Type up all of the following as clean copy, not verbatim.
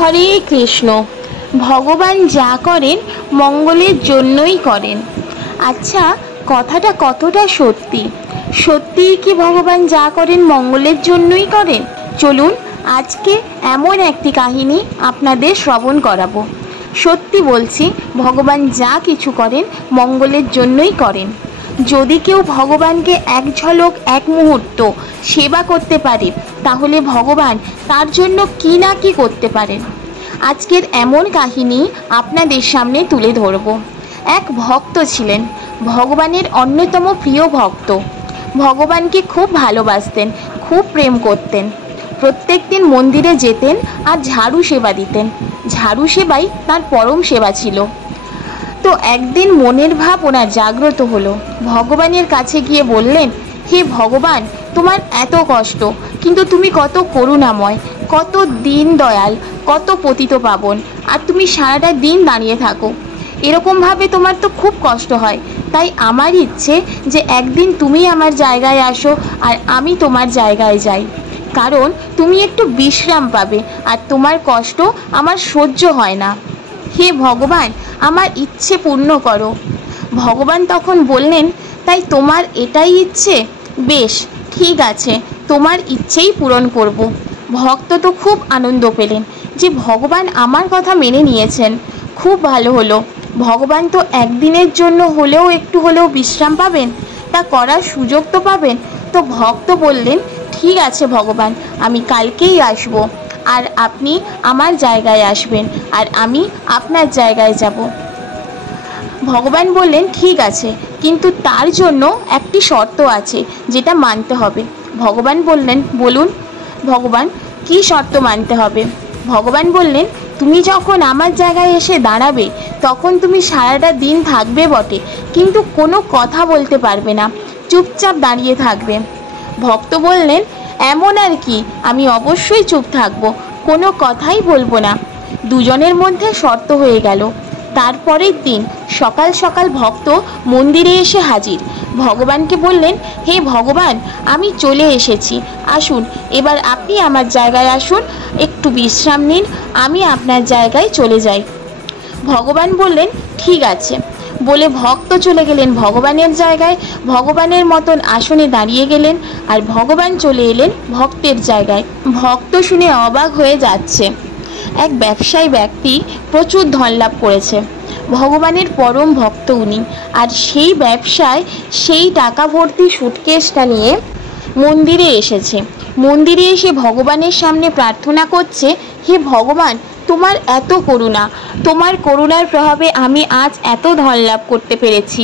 হরে কৃষ্ণ। ভগবান যা করেন মঙ্গলের জন্যই করেন। আচ্ছা, কথাটা কতটা সত্যি? সত্যিই কি ভগবান যা করেন মঙ্গলের জন্যই করেন? চলুন আজকে এমন একটি কাহিনী আপনাদের শ্রবণ করাবো। সত্যি বলছি, ভগবান যা কিছু করেন মঙ্গলের জন্যই করেন। যদি কেউ ভগবানকে এক ঝলক এক মুহূর্ত সেবা করতে পারে, তাহলে ভগবান তার জন্য কি না কি করতে পারেন। আজকের এমন কাহিনী আপনাদের সামনে তুলে ধরব। এক ভক্ত ছিলেন, ভগবানের অন্যতম প্রিয় ভক্ত। ভগবানকে খুব ভালোবাসতেন, খুব প্রেম করতেন। প্রত্যেক দিন মন্দিরে যেতেন আর ঝাড়ু সেবা দিতেন। ঝাড়ু সেবাই তার পরম সেবা ছিল। তো একদিন মনের ভাব ওনার জাগ্রত হলো। ভগবানের কাছে গিয়ে বললেন, হে ভগবান, তোমার এত কষ্ট, কিন্তু তুমি কত করুণাময়, কত দীন দয়াল, কত পতিত পাবন, আর তুমি সারাটা দিন দাঁড়িয়ে থাকো। এরকমভাবে তোমার তো খুব কষ্ট হয়। তাই আমার ইচ্ছে যে একদিন তুমি আমার জায়গায় আসো আর আমি তোমার জায়গায় যাই, কারণ তুমি একটু বিশ্রাম পাবে, আর তোমার কষ্ট আমার সহ্য হয় না। হে ভগবান, আমার ইচ্ছে পূর্ণ করো। ভগবান তখন বললেন, তাই তোমার এটাই ইচ্ছে? বেশ, ঠিক আছে, তোমার ইচ্ছেই পূরণ করব। ভক্ত তো খুব আনন্দ পেলেন যে ভগবান আমার কথা মেনে নিয়েছেন। খুব ভালো হলো, ভগবান তো একদিনের জন্য হলেও একটু হলেও বিশ্রাম পাবেন, তা করার সুযোগ তো পাবেন। তো ভক্ত বললেন, ঠিক আছে ভগবান, আমি কালকেই আসব, আর আপনি আমার জায়গায় আসবেন, আর আমি আপনার জায়গায় যাব। ভগবান বললেন, ঠিক আছে, কিন্তু তার জন্য একটি শর্ত আছে, যেটা মানতে হবে। ভগবান বললেন, বলুন ভগবান, কি শর্ত মানতে হবে? ভগবান বললেন, তুমি যখন আমার জায়গায় এসে দাঁড়াবে, তখন তুমি সারাটা দিন থাকবে বটে, কিন্তু কোনো কথা বলতে পারবে না, চুপচাপ দাঁড়িয়ে থাকবে। ভক্ত বললেন, এমন আর কি, আমি অবশ্যই চুপ থাকবো, কোনো কথাই বলবো না। দুজনের মধ্যে শর্ত হয়ে গেল। তারপরের দিন সকাল সকাল ভক্ত মন্দিরে এসে হাজির। ভগবানকে বললেন, হে ভগবান, আমি চলে এসেছি, আসুন এবার আপনি আমার জায়গায় আসুন, একটু বিশ্রাম নিন, আমি আপনার জায়গায় চলে যাই। ভগবান বললেন, ঠিক আছে বলে ভক্ত চলে গেলেন ভগবানের জায়গায়, ভগবানের মতন আসনে দাঁড়িয়ে গেলেন, আর ভগবান চলে এলেন ভক্তের জায়গায়। ভক্ত শুনে অবাক হয়ে যাচ্ছে। এক ব্যবসায়ী ব্যক্তি প্রচুর ধন লাভ করেছে, ভগবানের পরম ভক্ত উনি, আর সেই ব্যবসায় সেই টাকা ভর্তি সুটকেসটা নিয়ে মন্দিরে এসেছে। মন্দিরে এসে ভগবানের সামনে প্রার্থনা করছে, হে ভগবান, তোমার এত করুণা, তোমার করুণার প্রভাবে আমি আজ এত ধন লাভ করতে পেরেছি।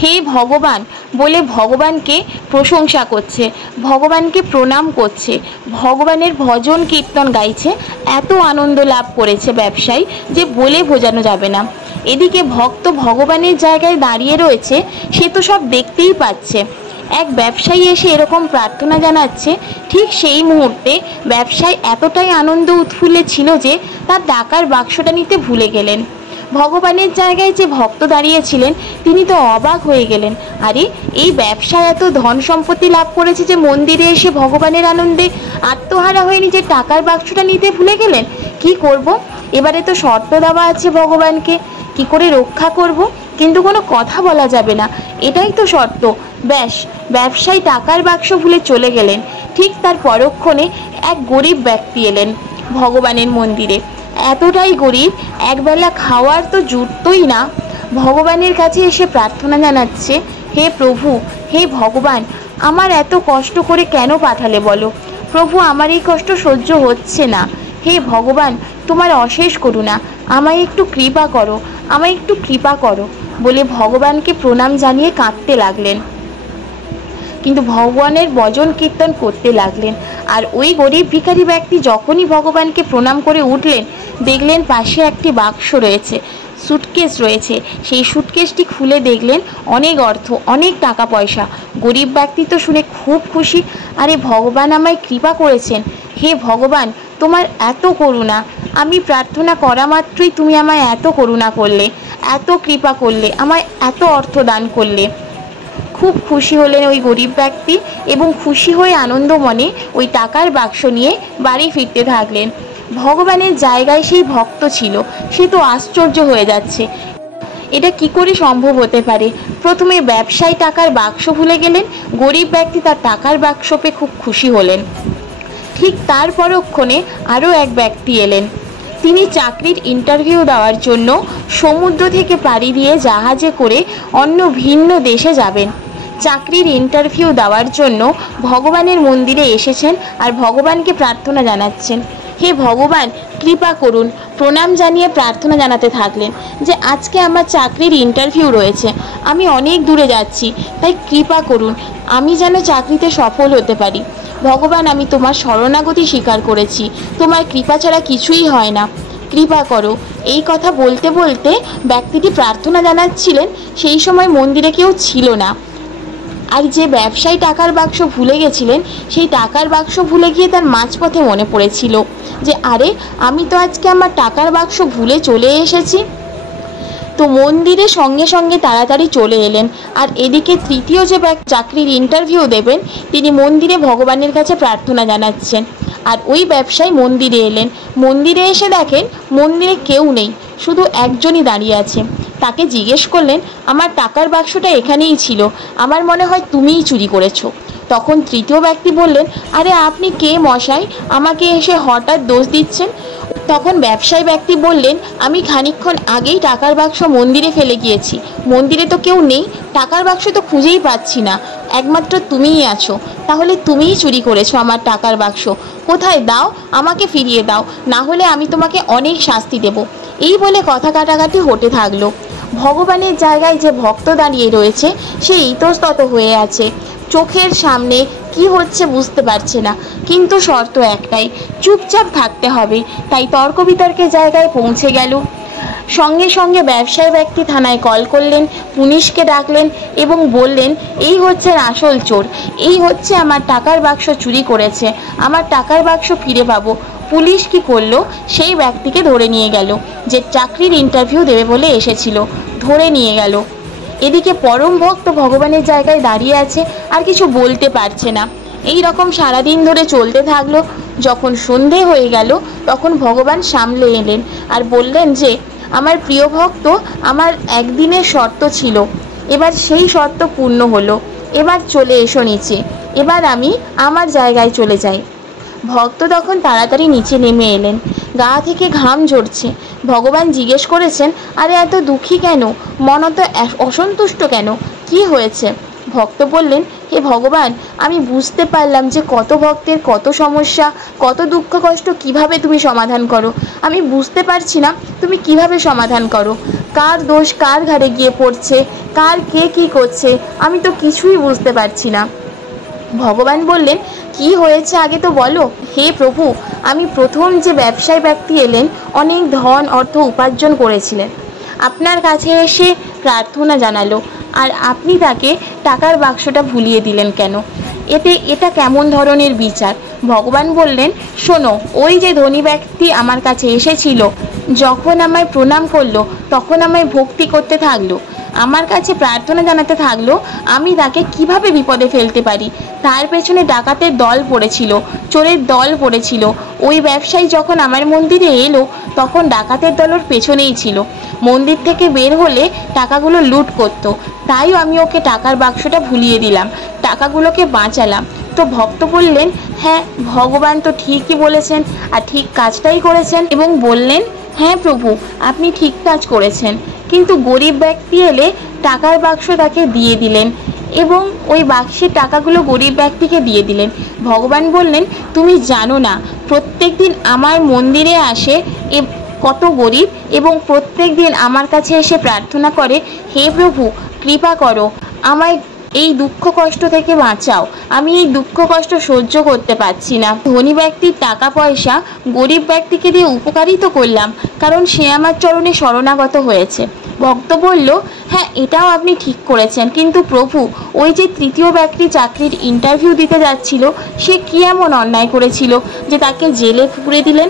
হে ভগবান বলে ভগবানকে প্রশংসা করছে, ভগবানকে প্রণাম করছে, ভগবানের ভজন কীর্তন গাইছে। এত আনন্দ লাভ করেছে ব্যবসায়ী যে বলে বোঝানো যাবে না। এদিকে ভক্ত ভগবানের জায়গায় দাঁড়িয়ে রয়েছে, সে তো সব দেখতেই পাচ্ছে। এক ব্যবসায়ী এসে এরকম প্রার্থনা জানাচ্ছে। ঠিক সেই মুহূর্তে ব্যবসায়ী এতটাই আনন্দ উৎফুল্লে ছিল যে তার টাকার বাক্সটা নিতে ভুলে গেলেন। ভগবানের জায়গায় যে ভক্ত দাঁড়িয়েছিলেন তিনি তো অবাক হয়ে গেলেন। আরে, এই ব্যবসায় এত ধন সম্পত্তি লাভ করেছে যে মন্দিরে এসে ভগবানের আনন্দে আত্মহারা হয়ে নিজের টাকার বাক্সটা নিতে ভুলে গেলেন। কি করব? এবারে তো শর্ত দেওয়া আছে ভগবানকে, কি করে রক্ষা করব? কিন্তু কোনো কথা বলা যাবে না, এটাই তো শর্ত। ব্যাস, ব্যবসায়ী টাকার বাক্স ভুলে চলে গেলেন। ঠিক তার পরক্ষণে এক গরিব ব্যক্তি এলেন ভগবানের মন্দিরে। এতটাই গরিব, একবেলা খাওয়ার তো জুটতোই না। ভগবানের কাছে এসে প্রার্থনা জানাচ্ছে, হে প্রভু, হে ভগবান, আমার এত কষ্ট করে কেন পাঠালে বলো? প্রভু, আমার এই কষ্ট সহ্য হচ্ছে না। হে ভগবান, তোমার অশেষ করুণা, আমায় একটু কৃপা করো, আমায় একটু কৃপা করো বলে ভগবানকে প্রণাম জানিয়ে কাঁদতে লাগলেন। কিন্তু ভগবানের ভজন কীর্তন করতে লাগলেন। আর ওই গরিব ভিখারি ব্যক্তি যখনই ভগবানকে প্রণাম করে উঠলেন, দেখলেন পাশে একটি বাক্স রয়েছে, সুটকেস রয়েছে। সেই সুটকেসটি খুলে দেখলেন অনেক অর্থ, অনেক টাকা পয়সা। গরিব ব্যক্তি তো শুনে খুব খুশি। আরে, ভগবান আমায় কৃপা করেছেন। হে ভগবান, তোমার এত করুণা, আমি প্রার্থনা করা মাত্রই তুমি আমায় এত করুণা করলে, এত কৃপা করলে, আমায় এত অর্থ দান করলে। খুব খুশি হলেন ওই গরিব ব্যক্তি, এবং খুশি হয়ে আনন্দ মনে ওই টাকার বাক্স নিয়ে বাড়ি ফিরতে থাকলেন। ভগবানের জায়গায় সেই ভক্ত ছিল। সে তো আশ্চর্য হয়ে যাচ্ছে, এটা কি করে সম্ভব হতে পারে। প্রথমে ব্যবসায়ী টাকার বাক্স ভুলে গেলেন, গরিব ব্যক্তি তার টাকার বাক্স পেয়ে খুব খুশি হলেন। ঠিক তার পরক্ষণে আরও এক ব্যক্তি এলেন। তিনি চাকরির ইন্টারভিউ দেওয়ার জন্য সমুদ্র থেকে পাড়ি দিয়ে জাহাজে করে অন্য ভিন্ন দেশে যাবেন। চাকরির ইন্টারভিউ দেওয়ার জন্য ভগবানের মন্দিরে এসেছেন আর ভগবানকে প্রার্থনা জানাচ্ছেন, হে ভগবান কৃপা করুন। প্রণাম জানিয়ে প্রার্থনা জানাতে থাকলেন যে আজকে আমার চাকরির ইন্টারভিউ রয়েছে, আমি অনেক দূরে যাচ্ছি, তাই কৃপা করুন, আমি যেন চাকরিতে সফল হতে পারি। ভগবান, আমি তোমার শরণাগতি স্বীকার করেছি, তোমার কৃপা ছাড়া কিছুই হয় না, কৃপা করো। এই কথা বলতে বলতে ব্যক্তিটি প্রার্থনা জানাচ্ছিলেন, সেই সময় মন্দিরে কেউ ছিল না। আর যে ব্যবসায়ী টাকার বাক্স ভুলে গেছিলেন, সেই টাকার বাক্স ভুলে গিয়ে তার মাঝপথে মনে পড়েছিল যে আরে, আমি তো আজকে আমার টাকার বাক্স ভুলে চলে এসেছি। তো মন্দিরে সঙ্গে সঙ্গে তাড়াতাড়ি চলে এলেন। আর এদিকে তৃতীয় যে চাকরির ইন্টারভিউ দেবেন, তিনি মন্দিরে ভগবানের কাছে প্রার্থনা জানাচ্ছেন। আর ওই ব্যবসায়ী মন্দিরে এলেন। মন্দিরে এসে দেখেন মন্দিরে কেউ নেই, শুধু একজনই দাঁড়িয়ে আছে। তাকে জিজ্ঞেস করলেন, আমার টাকার বাক্সটা এখানেই ছিল, আমার মনে হয় তুমিই চুরি করেছো। তখন তৃতীয় ব্যক্তি বললেন, আরে আপনি কে মশাই, আমাকে এসে হঠাৎ দোষ দিচ্ছেন। তখন ব্যবসায়ী ব্যক্তি বললেন, আমি খানিকক্ষণ আগেই টাকার বাক্স মন্দিরে ফেলে গিয়েছি, মন্দিরে তো কেউ নেই, টাকার বাক্স তো খুঁজেই পাচ্ছি না, একমাত্র তুমিই আছো, তাহলে তুমিই চুরি করেছো আমার টাকার বাক্স। কোথায়, দাও, আমাকে ফিরিয়ে দাও, না হলে আমি তোমাকে অনেক শাস্তি দেব। এই বলে কথা কাটাকাটি হতে থাকলো। ভগবানের জায়গায় যে ভক্ত দাঁড়িয়ে রয়েছে সে ইতস্তত হয়ে আছে, চোখের সামনে কি হচ্ছে বুঝতে পারছে না, কিন্তু শর্ত একটাই, চুপচাপ থাকতে হবে। তাই তর্ক বিতর্কের জায়গায় পৌঁছে গেল। সঙ্গে সঙ্গে ব্যবসায়ী ব্যক্তি থানায় কল করলেন, পুলিশকে ডাকলেন এবং বললেন, এই হচ্ছে আসল চোর, এই হচ্ছে আমার টাকার বাক্স চুরি করেছে, আমার টাকার বাক্স ফিরে পাবো। পুলিশ কি করলো, সেই ব্যক্তিকে ধরে নিয়ে গেল, যে চাকরির ইন্টারভিউ দেবে বলে এসেছিল, ধরে নিয়ে গেল। এদিকে পরম ভক্ত ভগবানের জায়গায় দাঁড়িয়ে আছে, আর কিছু বলতে পারছে না। এই রকম সারাদিন ধরে চলতে থাকলো। যখন সন্ধে হয়ে গেল তখন ভগবান সামলে এলেন আর বললেন যে আমার প্রিয় ভক্ত, আমার একদিনের শর্ত ছিল, এবার সেই শর্ত পূর্ণ হলো, এবার চলে এসো নিচে, এবার আমি আমার জায়গায় চলে যাই। ভক্ত তখন তাড়াতাড়ি নিচে নেমে এলেন, গা থেকে ঘাম ঝরছে। ভগবান জিজ্ঞেস করেছেন, আরে এত দুঃখী কেন, মন তো অসন্তুষ্ট কেন, কি হয়েছে? ভক্ত বললেন, হে ভগবান, আমি বুঝতে পারলাম যে কত ভক্তের কত সমস্যা, কত দুঃখ কষ্ট কিভাবে তুমি সমাধান করো। আমি বুঝতে পারছি না তুমি কিভাবে সমাধান করো, কার দোষ কার ঘাড়ে গিয়ে পড়ছে, কার কে কি করছে, আমি তো কিছুই বুঝতে পারছি না। ভগবান বললেন, কি হয়েছে আগে তো বলো। হে প্রভু, আমি প্রথম যে ব্যবসায়ী ব্যক্তি এলেন, অনেক ধন অর্থ উপার্জন করেছিলেন, আপনার কাছে এসে প্রার্থনা জানালো, আর আপনি তাকে টাকার বাক্সটা ভুলিয়ে দিলেন কেন? এটা কেমন ধরনের বিচার? ভগবান বললেন, শোনো, ওই যে ধনী ব্যক্তি আমার কাছে এসেছিল, যখন আমায় প্রণাম করলো তখন আমায় ভক্তি করতে থাকলো, আমার কাছে প্রার্থনা জানাতে থাকলো, আমি তাকে কিভাবে বিপদে ফেলতে পারি। তার পেছনে ডাকাতের দল পড়েছিল, চোরের দল পড়েছিল। ওই ব্যবসায়ী যখন আমার মন্দিরে এলো তখন ডাকাতের দল ওর পেছনেই ছিল, মন্দির থেকে বের হলে টাকাগুলো লুট করতো, তাই আমি ওকে টাকার বাক্সটা ভুলিয়ে দিলাম, টাকাগুলোকে বাঁচালাম। তো ভক্ত বললেন, হ্যাঁ, ভগবান তো ঠিকই বলেছেন আর ঠিক কাজটাই করেছেন, এবং বললেন, হ্যাঁ প্রভু, আপনি ঠিক কাজ করেছেন। কিন্তু গরিব ব্যক্তি এলে টাকার বাক্স তাকে দিয়ে দিলেন এবং ওই বাক্সের টাকাগুলো গরিব ব্যক্তিকে দিয়ে দিলেন। ভগবান বললেন, তুমি জানো না প্রত্যেক দিন আমার মন্দিরে আসে কত গরিব, এবং প্রত্যেক দিন আমার কাছে এসে প্রার্থনা করে, হে প্রভু কৃপা করো, আমায় এই দুঃখ কষ্ট থেকে বাঁচাও, আমি এই দুঃখ কষ্ট সহ্য করতে পারছি না। ধনী ব্যক্তির টাকা পয়সা গরিব ব্যক্তিকে দিয়ে উপকারই তো করলাম, কারণ সে আমার চরণে শরণাগত হয়েছে। ভক্ত বলল, হ্যাঁ, এটাও আপনি ঠিক করেছেন, কিন্তু প্রভু, ওই যে তৃতীয় ব্যক্তি চাকরির ইন্টারভিউ দিতে যাচ্ছিল, সে কি এমন অন্যায় করেছিল যে তাকে জেলে পুরে দিলেন,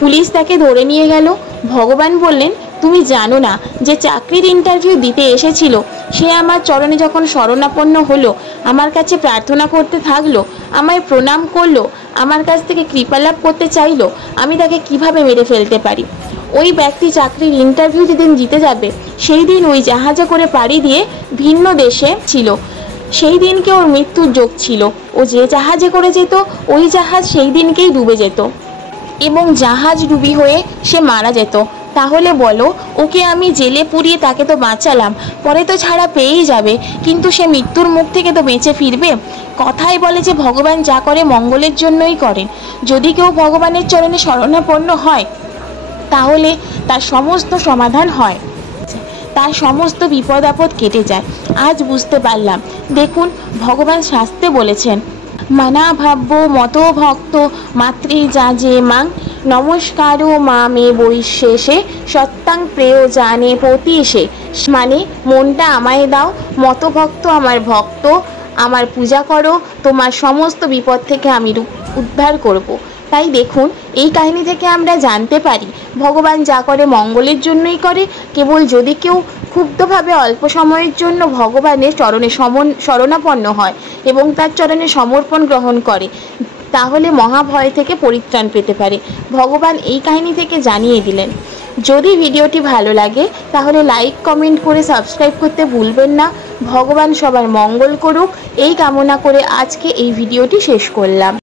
পুলিশ তাকে ধরে নিয়ে গেল? ভগবান বললেন, তুমি জানো না যে চাকরির ইন্টারভিউ দিতে এসেছিল সে আমার চরণে যখন শরণাপন্ন হলো, আমার কাছে প্রার্থনা করতে থাকলো, আমায় প্রণাম করলো, আমার কাছ থেকে কৃপালাভ করতে চাইলো, আমি তাকে কিভাবে মেরে ফেলতে পারি? ওই ব্যক্তি চাকরির ইন্টারভিউ যেদিন দিতে যাবে সেই দিন ওই জাহাজে করে পাড়ি দিয়ে ভিন্ন দেশে ছিল। সেই দিনকে ওর মৃত্যুর যোগ ছিল। ও যে জাহাজে করে যেত ওই জাহাজ সেই দিনকেই ডুবে যেত এবং জাহাজ ডুবি হয়ে সে মারা যেত। তাহলে বলো, ওকে আমি জেলে পুড়িয়ে তাকে তো বাঁচালাম, পরে তো ছাড়া পেয়েই যাবে, কিন্তু সে মৃত্যুর মুখ থেকে তো বেঁচে ফিরবে। কথাই বলে যে ভগবান যা করে মঙ্গলের জন্যই করেন। যদি কেউ ভগবানের চরণে শরণাপন্ন হয় তাহলে তার সমস্ত সমাধান হয়, তার সমস্ত বিপদ আপদ কেটে যায়। আজ বুঝতে পারলাম। দেখুন, ভগবান শাস্ত্রে বলেছেন, মানা ভাব্য মতো ভক্ত মাতৃ যা যে মাং নমস্কারও মা মে বৈশেষে সত্যাং প্রেয় জানে পতিষে। মানে মনটা আমায় দাও, মতভক্ত আমার ভক্ত, আমার পূজা করো, তোমার সমস্ত বিপদ থেকে আমি উদ্ধার করব। তাই দেখুন, এই কাহিনী থেকে আমরা জানতে পারি ভগবান যা করে মঙ্গলের জন্যই করে। কেবল যদি কেউ ক্ষুব্ধভাবে অল্প সময়ের জন্য ভগবানের চরণে শরণাপন্ন হয় এবং তার চরণে সমর্পণ গ্রহণ করে তাহলে মহাভয় থেকে পরিত্রাণ পেতে পারে। ভগবান এই কাহিনী থেকে জানিয়ে দিলেন। যদি ভিডিওটি ভালো লাগে তাহলে লাইক কমেন্ট করে সাবস্ক্রাইব করতে ভুলবেন না। ভগবান সবার মঙ্গল করুক এই কামনা করে আজকে এই ভিডিওটি শেষ করলাম।